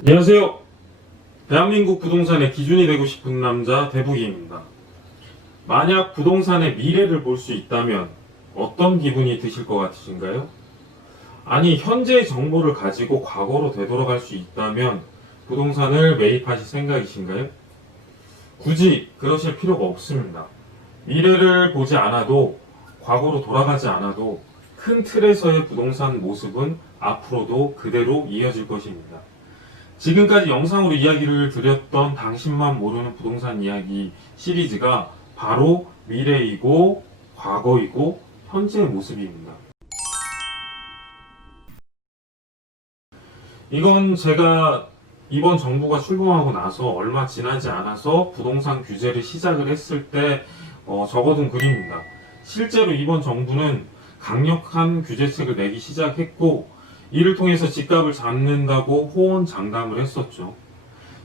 안녕하세요. 대한민국 부동산의 기준이 되고 싶은 남자 대부기입니다. 만약 부동산의 미래를 볼 수 있다면 어떤 기분이 드실 것 같으신가요? 아니, 현재의 정보를 가지고 과거로 되돌아갈 수 있다면 부동산을 매입하실 생각이신가요? 굳이 그러실 필요가 없습니다. 미래를 보지 않아도, 과거로 돌아가지 않아도 큰 틀에서의 부동산 모습은 앞으로도 그대로 이어질 것입니다. 지금까지 영상으로 이야기를 드렸던 당신만 모르는 부동산 이야기 시리즈가 바로 미래이고 과거이고 현재의 모습입니다. 이건 제가 이번 정부가 출범하고 나서 얼마 지나지 않아서 부동산 규제를 시작을 했을 때 적어둔 글입니다. 실제로 이번 정부는 강력한 규제책을 내기 시작했고, 이를 통해서 집값을 잡는다고 호언장담을 했었죠.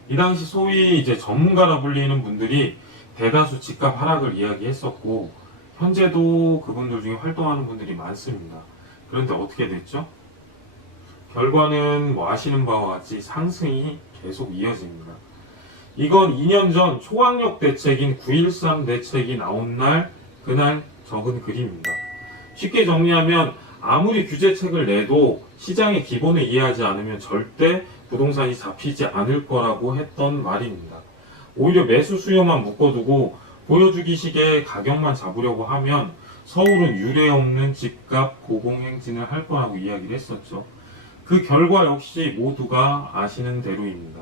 이 당시 소위 이제 전문가라 불리는 분들이 대다수 집값 하락을 이야기했었고, 현재도 그분들 중에 활동하는 분들이 많습니다. 그런데 어떻게 됐죠? 결과는 뭐 아시는 바와 같이 상승이 계속 이어집니다. 이건 2년 전 초강력 대책인 9.13 대책이 나온 날, 그날 적은 글입니다. 쉽게 정리하면 아무리 규제책을 내도 시장의 기본을 이해하지 않으면 절대 부동산이 잡히지 않을 거라고 했던 말입니다. 오히려 매수 수요만 묶어두고 보여주기식의 가격만 잡으려고 하면 서울은 유례 없는 집값 고공행진을 할 거라고 이야기를 했었죠. 그 결과 역시 모두가 아시는 대로입니다.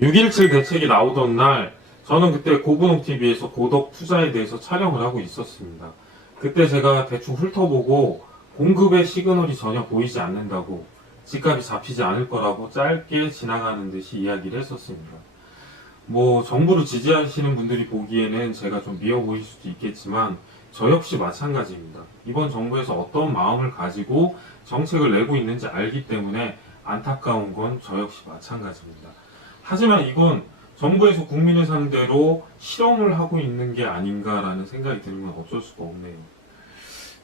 6.17 대책이 나오던 날, 저는 그때 고분홍TV에서 고덕 투자에 대해서 촬영을 하고 있었습니다. 그때 제가 대충 훑어보고 공급의 시그널이 전혀 보이지 않는다고, 집값이 잡히지 않을 거라고 짧게 지나가는 듯이 이야기를 했었습니다. 뭐 정부를 지지하시는 분들이 보기에는 제가 좀 미워 보일 수도 있겠지만 저 역시 마찬가지입니다. 이번 정부에서 어떤 마음을 가지고 정책을 내고 있는지 알기 때문에 안타까운 건 저 역시 마찬가지입니다. 하지만 이건 정부에서 국민을 상대로 실험을 하고 있는 게 아닌가라는 생각이 드는 건 어쩔 수가 없네요.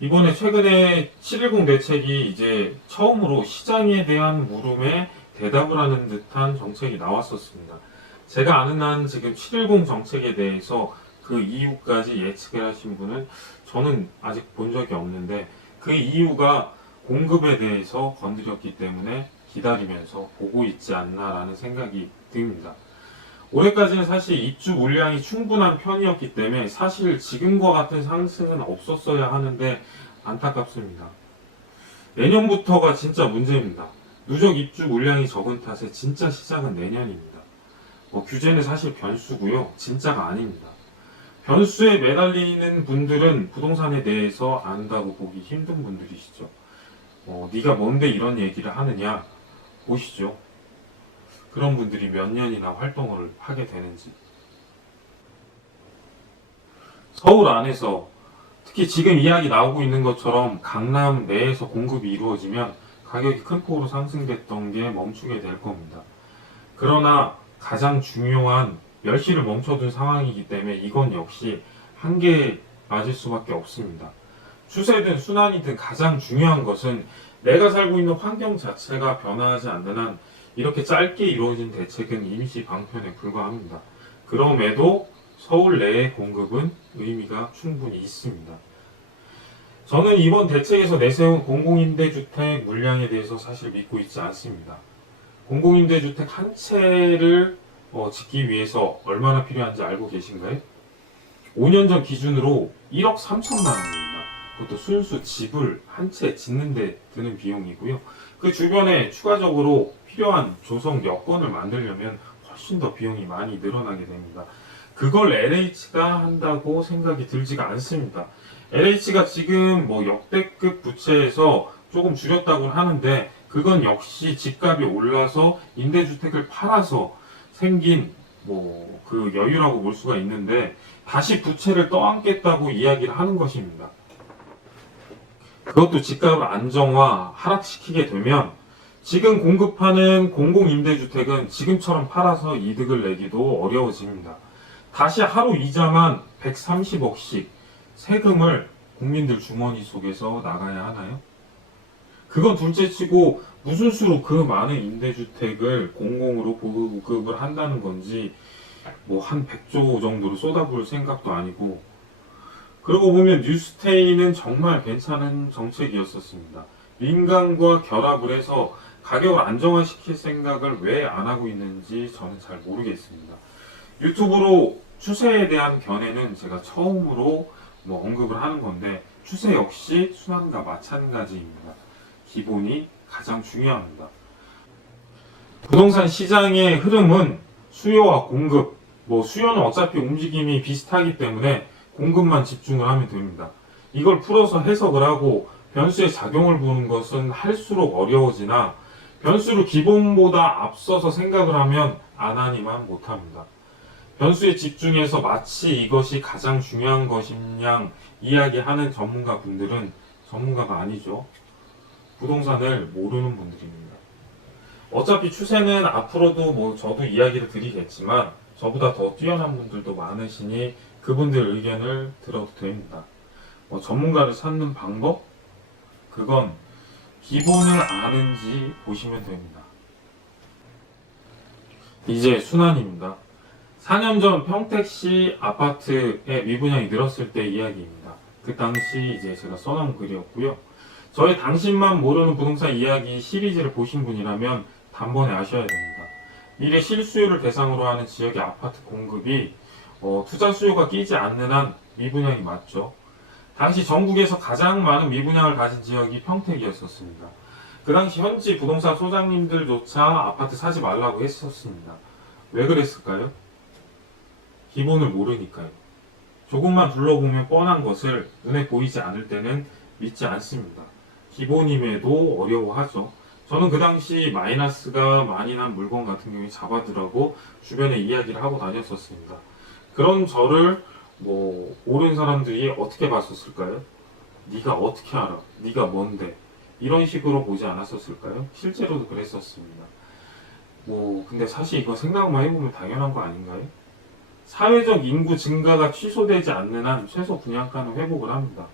이번에 최근에 7.10 대책이 이제 처음으로 시장에 대한 물음에 대답을 하는 듯한 정책이 나왔었습니다. 제가 아는 한 지금 7.10 정책에 대해서 그 이유까지 예측을 하신 분은 저는 아직 본 적이 없는데, 그 이유가 공급에 대해서 건드렸기 때문에 기다리면서 보고 있지 않나라는 생각이 듭니다. 올해까지는 사실 입주 물량이 충분한 편이었기 때문에 사실 지금과 같은 상승은 없었어야 하는데 안타깝습니다. 내년부터가 진짜 문제입니다. 누적 입주 물량이 적은 탓에 진짜 시작은 내년입니다. 규제는 사실 변수고요. 진짜가 아닙니다. 변수에 매달리는 분들은 부동산에 대해서 안다고 보기 힘든 분들이시죠. 네가 뭔데 이런 얘기를 하느냐 보시죠. 그런 분들이 몇 년이나 활동을 하게 되는지. 서울 안에서 특히 지금 이야기 나오고 있는 것처럼 강남 내에서 공급이 이루어지면 가격이 큰 폭으로 상승됐던 게 멈추게 될 겁니다. 그러나 가장 중요한 멸시를 멈춰둔 상황이기 때문에 이건 역시 한계에 맞을 수밖에 없습니다. 추세든 순환이든 가장 중요한 것은 내가 살고 있는 환경 자체가 변화하지 않는 한 이렇게 짧게 이루어진 대책은 임시 방편에 불과합니다. 그럼에도 서울 내의 공급은 의미가 충분히 있습니다. 저는 이번 대책에서 내세운 공공임대주택 물량에 대해서 사실 믿고 있지 않습니다. 공공임대주택 한 채를 짓기 위해서 얼마나 필요한지 알고 계신가요? 5년 전 기준으로 1억 3천만 원입니다. 그것도 순수 집을 한 채 짓는데 드는 비용이고요. 그 주변에 추가적으로 필요한 조성 여건을 만들려면 훨씬 더 비용이 많이 늘어나게 됩니다. 그걸 LH가 한다고 생각이 들지가 않습니다. LH가 지금 역대급 부채에서 조금 줄였다고 하는데, 그건 역시 집값이 올라서 임대주택을 팔아서 생긴 그 여유라고 볼 수가 있는데, 다시 부채를 떠안겠다고 이야기를 하는 것입니다. 그것도 집값을 안정화, 하락시키게 되면 지금 공급하는 공공임대주택은 지금처럼 팔아서 이득을 내기도 어려워집니다. 다시 하루 이자만 130억씩 세금을 국민들 주머니 속에서 나가야 하나요? 그건 둘째치고 무슨 수로 그 많은 임대주택을 공공으로 보급을 한다는 건지 뭐 한 100조 정도로 쏟아부을 생각도 아니고. 그러고 보면 뉴스테이는 정말 괜찮은 정책이었었습니다. 민간과 결합을 해서 가격을 안정화시킬 생각을 왜 안 하고 있는지 저는 잘 모르겠습니다. 유튜브로 추세에 대한 견해는 제가 처음으로 언급을 하는 건데, 추세 역시 순환과 마찬가지입니다. 기본이 가장 중요합니다. 부동산 시장의 흐름은 수요와 공급, 수요는 어차피 움직임이 비슷하기 때문에 공급만 집중을 하면 됩니다. 이걸 풀어서 해석을 하고 변수의 작용을 보는 것은 할수록 어려워지나, 변수를 기본보다 앞서서 생각을 하면 안 하니만 못합니다. 변수에 집중해서 마치 이것이 가장 중요한 것인 양 이야기하는 전문가 분들은 전문가가 아니죠. 부동산을 모르는 분들입니다. 어차피 추세는 앞으로도 저도 이야기를 드리겠지만 저보다 더 뛰어난 분들도 많으시니 그분들 의견을 들어도 됩니다. 전문가를 찾는 방법? 그건 기본을 아는지 보시면 됩니다. 이제 순환입니다. 4년 전 평택시 아파트의 미분양이 늘었을 때 이야기입니다. 그 당시 제가 써놓은 글이었고요. 저의 당신만 모르는 부동산 이야기 시리즈를 보신 분이라면 단번에 아셔야 됩니다. 미래 실수요를 대상으로 하는 지역의 아파트 공급이 투자 수요가 끼지 않는 한 미분양이 맞죠. 당시 전국에서 가장 많은 미분양을 가진 지역이 평택이었었습니다. 그 당시 현지 부동산 소장님들조차 아파트 사지 말라고 했었습니다. 왜 그랬을까요? 기본을 모르니까요. 조금만 둘러보면 뻔한 것을 눈에 보이지 않을 때는 믿지 않습니다. 기본임에도 어려워하죠. 저는 그 당시 마이너스가 많이 난 물건 같은 경우에 잡아두라고 주변에 이야기를 하고 다녔었습니다. 그런 저를 모르는 사람들이 어떻게 봤었을까요? 네가 어떻게 알아? 네가 뭔데? 이런 식으로 보지 않았었을까요? 실제로도 그랬었습니다. 근데 사실 이거 생각만 해보면 당연한 거 아닌가요? 사회적 인구 증가가 취소되지 않는 한 최소 분양가는 회복을 합니다.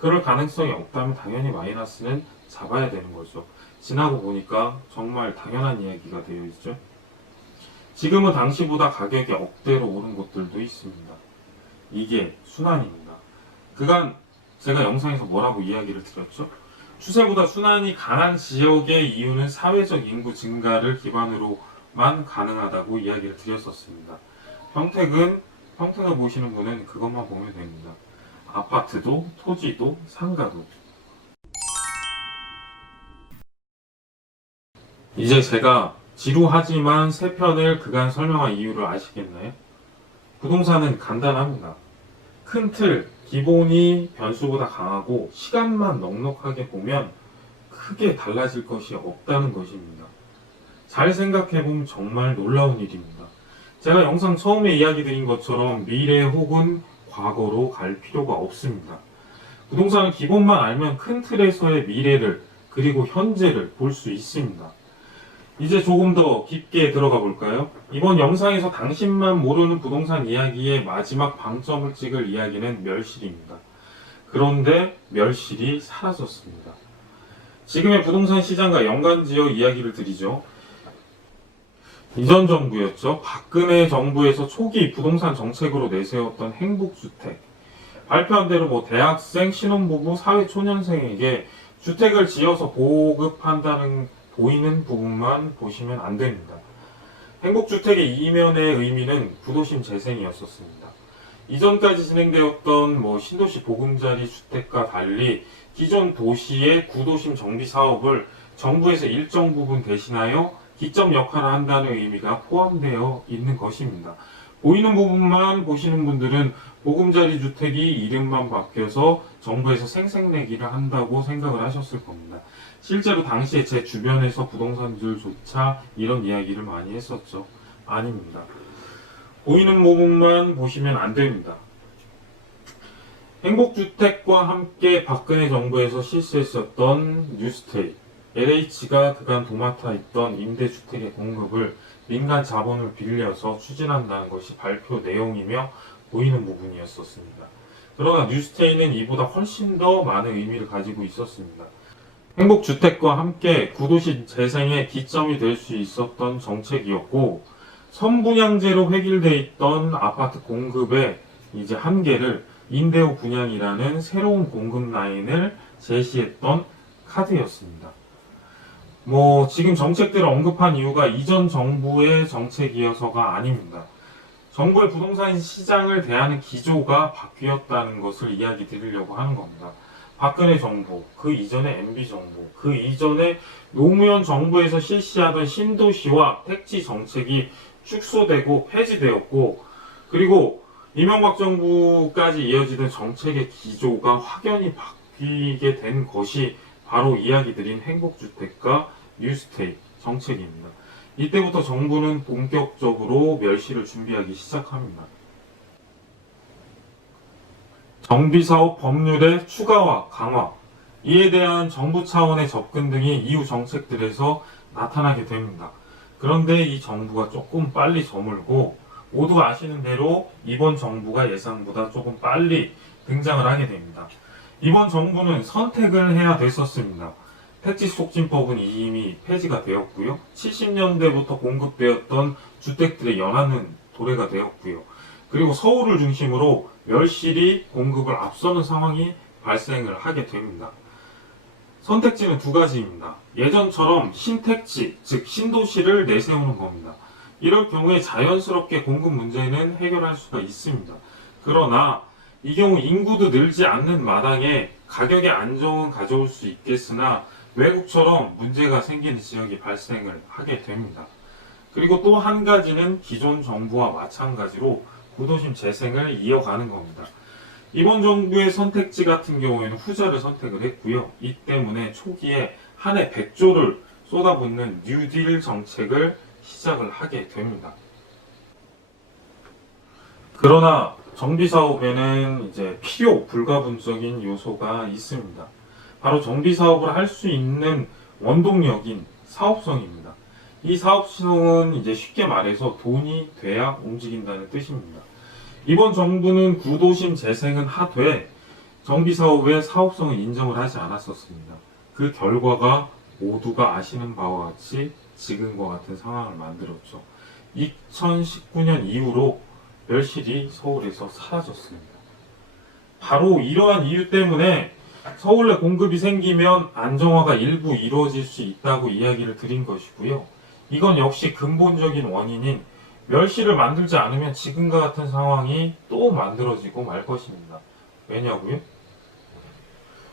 그럴 가능성이 없다면 당연히 마이너스는 잡아야 되는 거죠. 지나고 보니까 정말 당연한 이야기가 되어 있죠. 지금은 당시보다 가격이 억대로 오른 곳들도 있습니다. 이게 순환입니다. 그간 제가 영상에서 뭐라고 이야기를 드렸죠? 추세보다 순환이 강한 지역의 이유는 사회적 인구 증가를 기반으로만 가능하다고 이야기를 드렸었습니다. 평택을 보시는 분은 그것만 보면 됩니다. 아파트도, 토지도, 상가도. 이제 제가 지루하지만 세 편을 그간 설명한 이유를 아시겠나요? 부동산은 간단합니다. 큰 틀, 기본이 변수보다 강하고 시간만 넉넉하게 보면 크게 달라질 것이 없다는 것입니다. 잘 생각해보면 정말 놀라운 일입니다. 제가 영상 처음에 이야기 드린 것처럼 미래 혹은 과거로 갈 필요가 없습니다. 부동산은 기본만 알면 큰 틀에서의 미래를 그리고 현재를 볼 수 있습니다. 이제 조금 더 깊게 들어가 볼까요? 이번 영상에서 당신만 모르는 부동산 이야기의 마지막 방점을 찍을 이야기는 멸실입니다. 그런데 멸실이 사라졌습니다. 지금의 부동산 시장과 연관지어 이야기를 드리죠. 이전 정부였죠. 박근혜 정부에서 초기 부동산 정책으로 내세웠던 행복주택. 발표한 대로 대학생, 신혼부부, 사회초년생에게 주택을 지어서 보급한다는 보이는 부분만 보시면 안 됩니다. 행복주택의 이면의 의미는 구도심 재생이었었습니다. 이전까지 진행되었던 신도시 보금자리 주택과 달리 기존 도시의 구도심 정비 사업을 정부에서 일정 부분 대신하여 기점 역할을 한다는 의미가 포함되어 있는 것입니다. 보이는 부분만 보시는 분들은 보금자리 주택이 이름만 바뀌어서 정부에서 생색내기를 한다고 생각을 하셨을 겁니다. 실제로 당시에 제 주변에서 부동산들조차 이런 이야기를 많이 했었죠. 아닙니다. 보이는 부분만 보시면 안 됩니다. 행복주택과 함께 박근혜 정부에서 실시했었던 뉴스테이, LH가 그간 도맡아 있던 임대주택의 공급을 민간 자본을 빌려서 추진한다는 것이 발표 내용이며 보이는 부분이었었습니다. 그러나 뉴스테이는 이보다 훨씬 더 많은 의미를 가지고 있었습니다. 행복주택과 함께 구도시 재생의 기점이 될 수 있었던 정책이었고, 선분양제로 획일돼 있던 아파트 공급의 이제 한계를 임대후 분양이라는 새로운 공급 라인을 제시했던 카드였습니다. 지금 정책들을 언급한 이유가 이전 정부의 정책이어서가 아닙니다. 정부의 부동산 시장을 대하는 기조가 바뀌었다는 것을 이야기 드리려고 하는 겁니다. 박근혜 정부, 그 이전의 MB 정부, 그 이전에 노무현 정부에서 실시하던 신도시와 택지 정책이 축소되고 폐지되었고, 그리고 이명박 정부까지 이어지던 정책의 기조가 확연히 바뀌게 된 것이 바로 이야기 드린 행복주택과 뉴스테이 정책입니다. 이때부터 정부는 본격적으로 멸시를 준비하기 시작합니다. 정비사업 법률의 추가와 강화, 이에 대한 정부 차원의 접근 등이 이후 정책들에서 나타나게 됩니다. 그런데 이 정부가 조금 빨리 저물고, 모두가 아시는 대로 이번 정부가 예상보다 조금 빨리 등장을 하게 됩니다. 이번 정부는 선택을 해야 됐었습니다. 택지촉진법은 이미 폐지가 되었고요. 70년대부터 공급되었던 주택들의 연한은 도래가 되었고요. 그리고 서울을 중심으로 멸실이 공급을 앞서는 상황이 발생을 하게 됩니다. 선택지는 두 가지입니다. 예전처럼 신택지, 즉 신도시를 내세우는 겁니다. 이럴 경우에 자연스럽게 공급 문제는 해결할 수가 있습니다. 그러나 이 경우 인구도 늘지 않는 마당에 가격의 안정은 가져올 수 있겠으나 외국처럼 문제가 생기는 지역이 발생을 하게 됩니다. 그리고 또 한 가지는 기존 정부와 마찬가지로 구도심 재생을 이어가는 겁니다. 이번 정부의 선택지 같은 경우에는 후자를 선택을 했고요. 이 때문에 초기에 한 해 100조를 쏟아붓는 뉴딜 정책을 시작을 하게 됩니다. 그러나 정비사업에는 이제 필요 불가분적인 요소가 있습니다. 바로 정비사업을 할 수 있는 원동력인 사업성입니다. 이 사업성은 이제 쉽게 말해서 돈이 돼야 움직인다는 뜻입니다. 이번 정부는 구도심 재생은 하되 정비사업의 사업성을 인정을 하지 않았었습니다. 그 결과가 모두가 아시는 바와 같이 지금과 같은 상황을 만들었죠. 2019년 이후로 멸실이 서울에서 사라졌습니다. 바로 이러한 이유 때문에 서울 내 공급이 생기면 안정화가 일부 이루어질 수 있다고 이야기를 드린 것이고요. 이건 역시 근본적인 원인인 멸실을 만들지 않으면 지금과 같은 상황이 또 만들어지고 말 것입니다. 왜냐고요?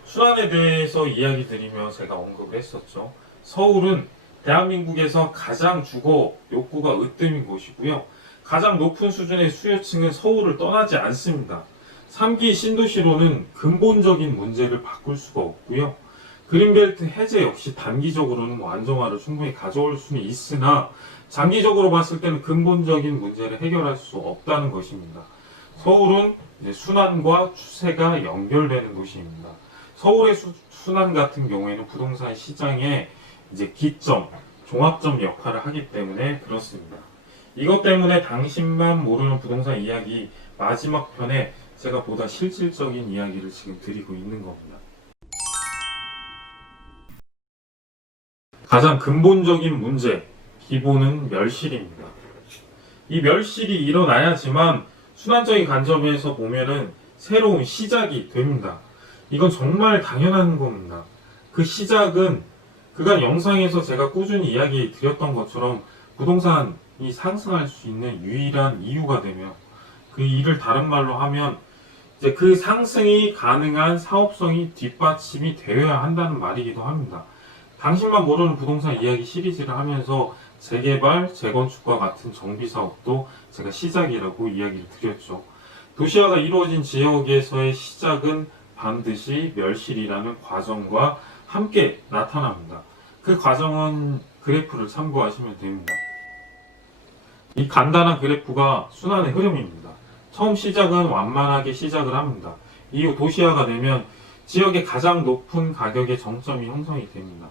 순환에 대해서 이야기 드리며 제가 언급을 했었죠. 서울은 대한민국에서 가장 주거 욕구가 으뜸인 곳이고요. 가장 높은 수준의 수요층은 서울을 떠나지 않습니다. 3기 신도시로는 근본적인 문제를 바꿀 수가 없고요. 그린벨트 해제 역시 단기적으로는 안정화를 충분히 가져올 수는 있으나 장기적으로 봤을 때는 근본적인 문제를 해결할 수 없다는 것입니다. 서울은 이제 순환과 추세가 연결되는 도시입니다. 서울의 순환 같은 경우에는 부동산 시장의 이제 기점, 종합점 역할을 하기 때문에 그렇습니다. 이것 때문에 당신만 모르는 부동산 이야기 마지막 편에 제가 보다 실질적인 이야기를 지금 드리고 있는 겁니다. 가장 근본적인 문제, 기본은 멸실입니다. 이 멸실이 일어나야지만 순환적인 관점에서 보면은 새로운 시작이 됩니다. 이건 정말 당연한 겁니다. 그 시작은 그간 영상에서 제가 꾸준히 이야기 드렸던 것처럼 부동산이 상승할 수 있는 유일한 이유가 되며, 그 일을 다른 말로 하면 이제 그 상승이 가능한 사업성이 뒷받침이 되어야 한다는 말이기도 합니다. 당신만 모르는 부동산 이야기 시리즈를 하면서 재개발, 재건축과 같은 정비사업도 제가 시작이라고 이야기를 드렸죠. 도시화가 이루어진 지역에서의 시작은 반드시 멸실이라는 과정과 함께 나타납니다. 그 과정은 그래프를 참고하시면 됩니다. 이 간단한 그래프가 순환의 흐름입니다. 처음 시작은 완만하게 시작을 합니다. 이후 도시화가 되면 지역의 가장 높은 가격의 정점이 형성이 됩니다.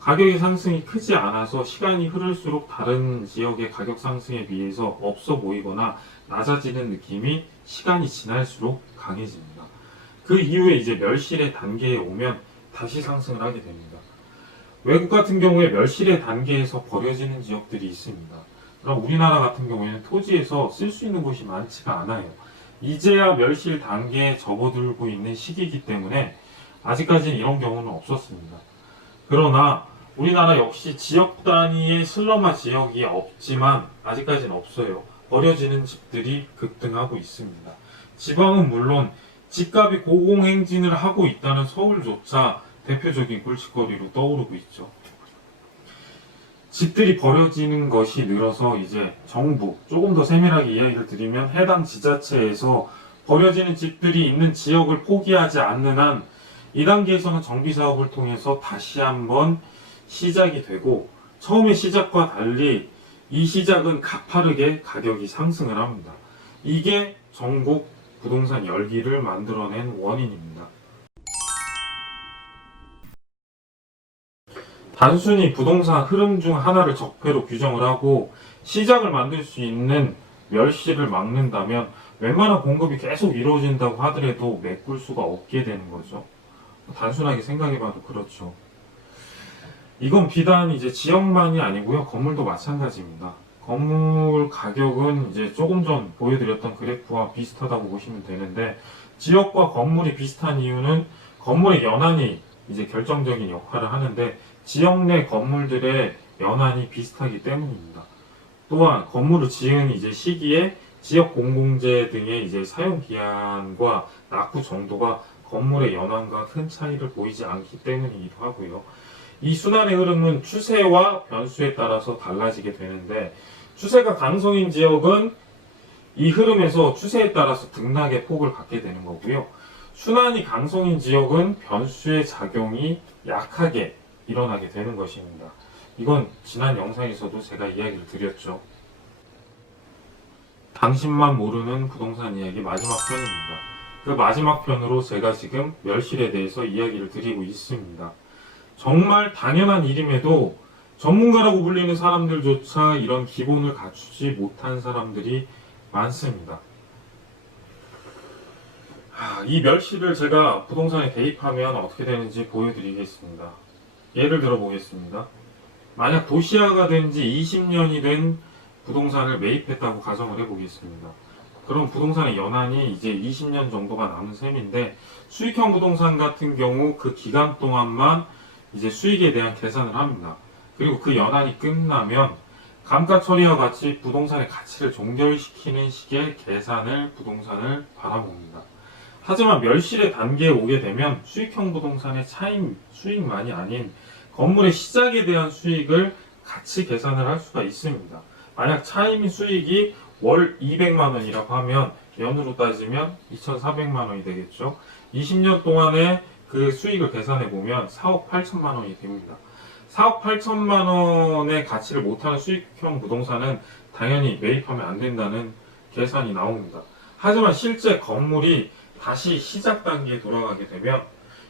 가격의 상승이 크지 않아서 시간이 흐를수록 다른 지역의 가격 상승에 비해서 없어 보이거나 낮아지는 느낌이 시간이 지날수록 강해집니다. 그 이후에 이제 멸실의 단계에 오면 다시 상승을 하게 됩니다. 외국 같은 경우에 멸실의 단계에서 버려지는 지역들이 있습니다. 그럼 우리나라 같은 경우에는 토지에서 쓸 수 있는 곳이 많지가 않아요. 이제야 멸실 단계에 접어들고 있는 시기이기 때문에 아직까지는 이런 경우는 없었습니다. 그러나 우리나라 역시 지역 단위의 슬럼화 지역이 없지만 아직까지는 없어요. 버려지는 집들이 급등하고 있습니다. 지방은 물론 집값이 고공행진을 하고 있다는 서울조차 대표적인 꿀칫거리로 떠오르고 있죠. 집들이 버려지는 것이 늘어서 이제 정부, 조금 더 세밀하게 이야기를 드리면 해당 지자체에서 버려지는 집들이 있는 지역을 포기하지 않는 한 2단계에서는 정비사업을 통해서 다시 한번 시작이 되고, 처음의 시작과 달리 이 시작은 가파르게 가격이 상승을 합니다. 이게 전국 부동산 열기를 만들어낸 원인입니다. 단순히 부동산 흐름 중 하나를 적폐로 규정을 하고 시장을 만들 수 있는 멸실을 막는다면 웬만한 공급이 계속 이루어진다고 하더라도 메꿀 수가 없게 되는 거죠. 단순하게 생각해봐도 그렇죠. 이건 비단 이제 지역만이 아니고요. 건물도 마찬가지입니다. 건물 가격은 이제 조금 전 보여드렸던 그래프와 비슷하다고 보시면 되는데, 지역과 건물이 비슷한 이유는 건물의 연한이 이제 결정적인 역할을 하는데, 지역 내 건물들의 연한이 비슷하기 때문입니다. 또한 건물을 지은 이제 시기에 지역 공공재 등의 이제 사용 기한과 낙후 정도가 건물의 연한과 큰 차이를 보이지 않기 때문이기도 하고요. 이 순환의 흐름은 추세와 변수에 따라서 달라지게 되는데, 추세가 강성인 지역은 이 흐름에서 추세에 따라서 등락의 폭을 갖게 되는 거고요. 순환이 강성인 지역은 변수의 작용이 약하게 일어나게 되는 것입니다. 이건 지난 영상에서도 제가 이야기를 드렸죠. 당신만 모르는 부동산 이야기 마지막 편입니다. 그 마지막 편으로 제가 지금 멸실에 대해서 이야기를 드리고 있습니다. 정말 당연한 일임에도 전문가라고 불리는 사람들조차 이런 기본을 갖추지 못한 사람들이 많습니다. 이 멸실을 제가 부동산에 대입하면 어떻게 되는지 보여드리겠습니다. 예를 들어 보겠습니다. 만약 도시화가 된 지 20년이 된 부동산을 매입했다고 가정을 해보겠습니다. 그럼 부동산의 연한이 이제 20년 정도가 남은 셈인데, 수익형 부동산 같은 경우 그 기간 동안만 이제 수익에 대한 계산을 합니다. 그리고 그 연한이 끝나면 감가 처리와 같이 부동산의 가치를 종결시키는 식의 계산을 부동산을 바라봅니다. 하지만 멸실의 단계에 오게 되면 수익형 부동산의 차임 수익만이 아닌 건물의 시작에 대한 수익을 같이 계산을 할 수가 있습니다. 만약 차임 수익이 월 200만 원이라고 하면 연으로 따지면 2,400만 원이 되겠죠. 20년 동안의 그 수익을 계산해 보면 4억 8천만 원이 됩니다. 4억 8천만 원의 가치를 못하는 수익형 부동산은 당연히 매입하면 안 된다는 계산이 나옵니다. 하지만 실제 건물이 다시 시작 단계에 돌아가게 되면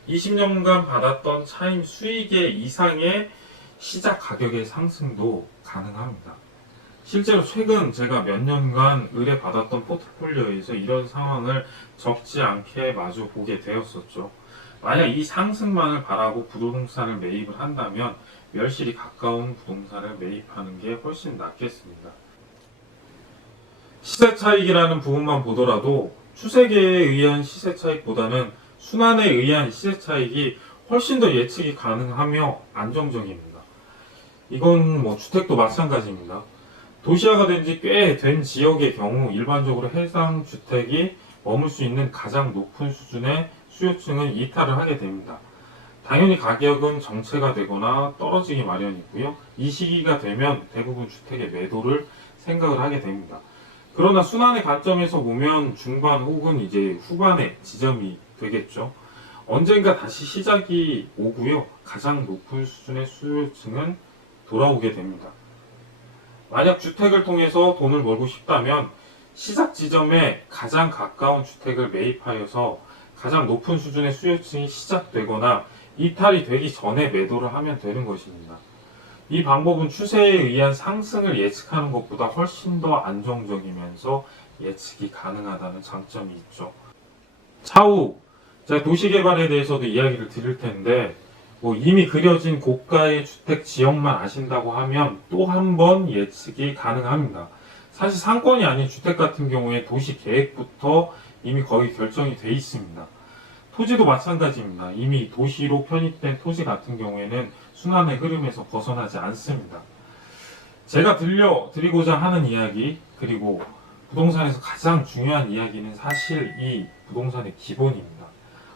20년간 받았던 차임 수익의 이상의 시작 가격의 상승도 가능합니다. 실제로 최근 제가 몇 년간 의뢰받았던 포트폴리오에서 이런 상황을 적지 않게 마주 보게 되었었죠. 만약 이 상승만을 바라고 부동산을 매입을 한다면 멸실이 가까운 부동산을 매입하는 게 훨씬 낫겠습니다. 시세 차익이라는 부분만 보더라도 추세계에 의한 시세 차익보다는 순환에 의한 시세 차익이 훨씬 더 예측이 가능하며 안정적입니다. 이건 뭐 주택도 마찬가지입니다. 도시화가 된 지 꽤 된 지역의 경우 일반적으로 해당 주택이 머물 수 있는 가장 높은 수준의 수요층은 이탈을 하게 됩니다. 당연히 가격은 정체가 되거나 떨어지기 마련이고요. 이 시기가 되면 대부분 주택의 매도를 생각을 하게 됩니다. 그러나 순환의 관점에서 보면 중반 혹은 이제 후반의 지점이 되겠죠. 언젠가 다시 시작이 오고요. 가장 높은 수준의 수요층은 돌아오게 됩니다. 만약 주택을 통해서 돈을 벌고 싶다면 시작 지점에 가장 가까운 주택을 매입하여서 가장 높은 수준의 수요층이 시작되거나 이탈이 되기 전에 매도를 하면 되는 것입니다. 이 방법은 추세에 의한 상승을 예측하는 것보다 훨씬 더 안정적이면서 예측이 가능하다는 장점이 있죠. 차후 제가 도시개발에 대해서도 이야기를 드릴 텐데, 뭐 이미 그려진 고가의 주택 지역만 아신다고 하면 또 한 번 예측이 가능합니다. 사실 상권이 아닌 주택 같은 경우에 도시 계획부터 이미 거의 결정이 돼 있습니다. 토지도 마찬가지입니다. 이미 도시로 편입된 토지 같은 경우에는 순환의 흐름에서 벗어나지 않습니다. 제가 들려드리고자 하는 이야기, 그리고 부동산에서 가장 중요한 이야기는 사실 이 부동산의 기본입니다.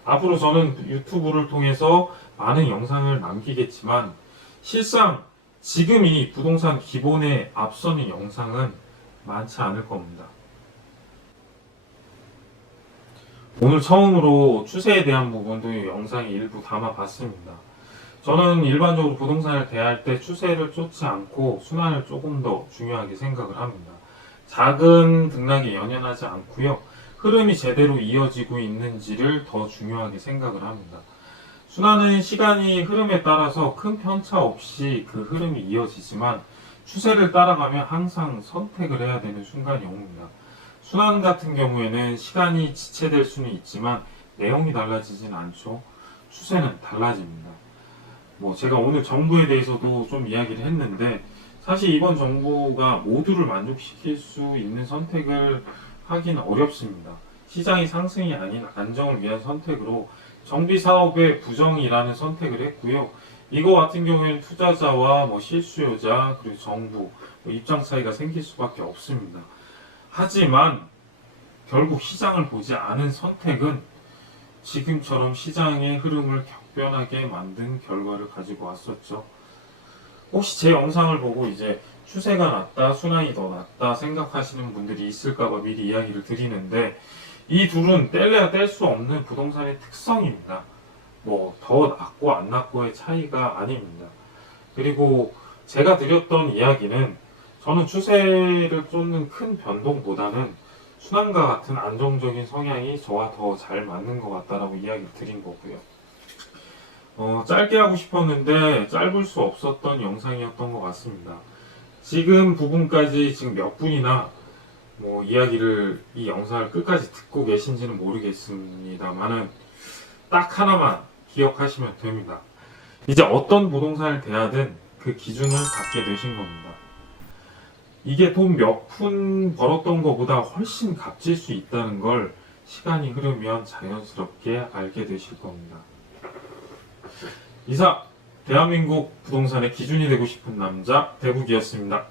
앞으로 저는 유튜브를 통해서 많은 영상을 남기겠지만 실상 지금 이 부동산 기본에 앞서는 영상은 많지 않을 겁니다. 오늘 처음으로 추세에 대한 부분도 영상에 일부 담아봤습니다. 저는 일반적으로 부동산을 대할 때 추세를 쫓지 않고 순환을 조금 더 중요하게 생각을 합니다. 작은 등락에 연연하지 않고요. 흐름이 제대로 이어지고 있는지를 더 중요하게 생각을 합니다. 순환은 시간이 흐름에 따라서 큰 편차 없이 그 흐름이 이어지지만 추세를 따라가면 항상 선택을 해야 되는 순간이 옵니다. 순환 같은 경우에는 시간이 지체될 수는 있지만 내용이 달라지진 않죠. 추세는 달라집니다. 제가 오늘 정부에 대해서도 좀 이야기를 했는데 사실 이번 정부가 모두를 만족시킬 수 있는 선택을 하기는 어렵습니다. 시장의 상승이 아닌 안정을 위한 선택으로 정비 사업의 부정이라는 선택을 했고요. 이거 같은 경우에는 투자자와 실수요자 그리고 정부 입장 차이가 생길 수밖에 없습니다. 하지만 결국 시장을 보지 않은 선택은 지금처럼 시장의 흐름을 격변하게 만든 결과를 가지고 왔었죠. 혹시 제 영상을 보고 이제 추세가 낮다, 순환이 더 낮다 생각하시는 분들이 있을까봐 미리 이야기를 드리는데 이 둘은 뗄래야 뗄 수 없는 부동산의 특성입니다. 더 낮고 안 낮고의 차이가 아닙니다. 그리고 제가 드렸던 이야기는 저는 추세를 쫓는 큰 변동보다는 순환과 같은 안정적인 성향이 저와 더 잘 맞는 것 같다라고 이야기를 드린 거고요. 짧게 하고 싶었는데 짧을 수 없었던 영상이었던 것 같습니다. 지금 부분까지 지금 몇 분이나 이 영상을 끝까지 듣고 계신지는 모르겠습니다만은 딱 하나만 기억하시면 됩니다. 이제 어떤 부동산을 대하든 그 기준을 갖게 되신 겁니다. 이게 돈 몇 푼 벌었던 것보다 훨씬 값질 수 있다는 걸 시간이 흐르면 자연스럽게 알게 되실 겁니다. 이상 대한민국 부동산의 기준이 되고 싶은 남자 대국이었습니다.